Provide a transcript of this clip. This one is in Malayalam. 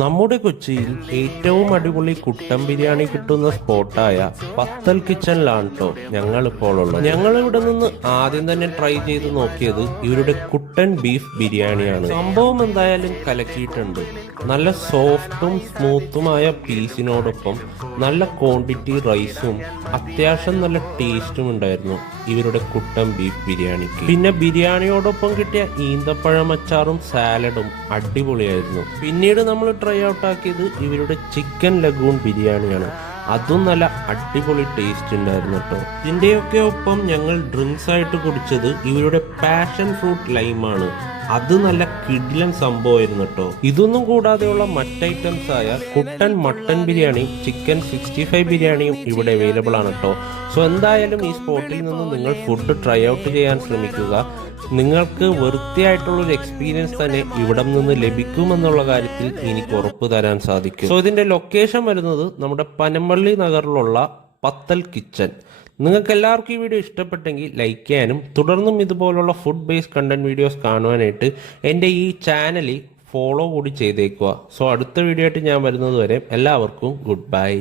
നമ്മുടെ കൊച്ചിയിൽ ഏറ്റവും അടിപൊളി കുട്ടൻ ബിരിയാണി കിട്ടുന്ന സ്പോട്ടായ പത്തൽ കിച്ചണിലാണ് കേട്ടോ ഞങ്ങളിപ്പോൾ ഉള്ളത്. ഞങ്ങൾ ഇവിടെ നിന്ന് ആദ്യം തന്നെ ട്രൈ ചെയ്ത് നോക്കിയത് ഇവരുടെ കുട്ടൻ ബീഫ് ബിരിയാണിയാണ്. സംഭവം എന്തായാലും കലക്കിയിട്ടുണ്ട്. നല്ല സോഫ്റ്റും സ്മൂത്തുമായ പീസിനോടൊപ്പം നല്ല ക്വാണ്ടിറ്റി റൈസും അത്യാവശ്യം നല്ല ടേസ്റ്റും ഉണ്ടായിരുന്നു ഇവരുടെ കുട്ടൻ ബീഫ് ബിരിയാണിക്ക്. പിന്നെ ബിരിയാണിയോടൊപ്പം കിട്ടിയ ഈന്തപ്പഴം അച്ചാറും സാലഡും അടിപൊളിയായിരുന്നു. പിന്നീട് നമ്മൾ ട്രൈ ഔട്ട് ആക്കിയത് ഇവരുടെ ചിക്കൻ ലഗൂൺ ബിരിയാണിയാണ്. അതും നല്ല അടിപൊളി ടേസ്റ്റ് ഉണ്ടായിരുന്നു കേട്ടോ. ഇതിന്റെയൊക്കെ ഒപ്പം ഞങ്ങൾ ഡ്രിങ്ക്സ് ആയിട്ട് കുടിച്ചത് ഇവരുടെ പാഷൻ ഫ്രൂട്ട് ലൈമാണ്. അത് നല്ല കിടിലൻ സംഭവമായിരുന്നു കേട്ടോ. ഇതൊന്നും കൂടാതെയുള്ള മറ്റ് ഐറ്റംസ് ആയ കുട്ടൻ മട്ടൻ ബിരിയാണിയും ചിക്കൻ 65 ബിരിയാണിയും ഇവിടെ അവൈലബിൾ ആണ് കേട്ടോ. സോ എന്തായാലും ഈ സ്പോട്ടിൽ നിന്ന് നിങ്ങൾ ഫുഡ് ട്രൈ ഔട്ട് ചെയ്യാൻ ശ്രമിക്കുക. നിങ്ങൾക്ക് വൃത്തിയായിട്ടുള്ളൊരു എക്സ്പീരിയൻസ് തന്നെ ഇവിടെ നിന്ന് ലഭിക്കുമെന്നുള്ള കാര്യത്തിൽ എനിക്ക് ഉറപ്പ് തരാൻ സാധിക്കും. സോ ഇതിന്റെ ലൊക്കേഷൻ വരുന്നത് നമ്മുടെ പനമ്പള്ളി നഗറിലുള്ള പത്തൽ കിച്ചൺ. നിങ്ങൾക്ക് എല്ലാവർക്കും ഈ വീഡിയോ ഇഷ്ടപ്പെട്ടെങ്കിൽ ലൈക്ക് ചെയ്യാനും തുടർന്നും ഇതുപോലുള്ള ഫുഡ് ബേസ്ഡ് കണ്ടന്റ് വീഡിയോസ് കാണുവാനായിട്ട് എൻ്റെ ഈ ചാനൽ ഫോളോ കൂടി ചെയ്തേക്കുക. സോ അടുത്ത വീഡിയോ ആയിട്ട് ഞാൻ വരുന്നത് വരെ എല്ലാവർക്കും ഗുഡ് ബൈ.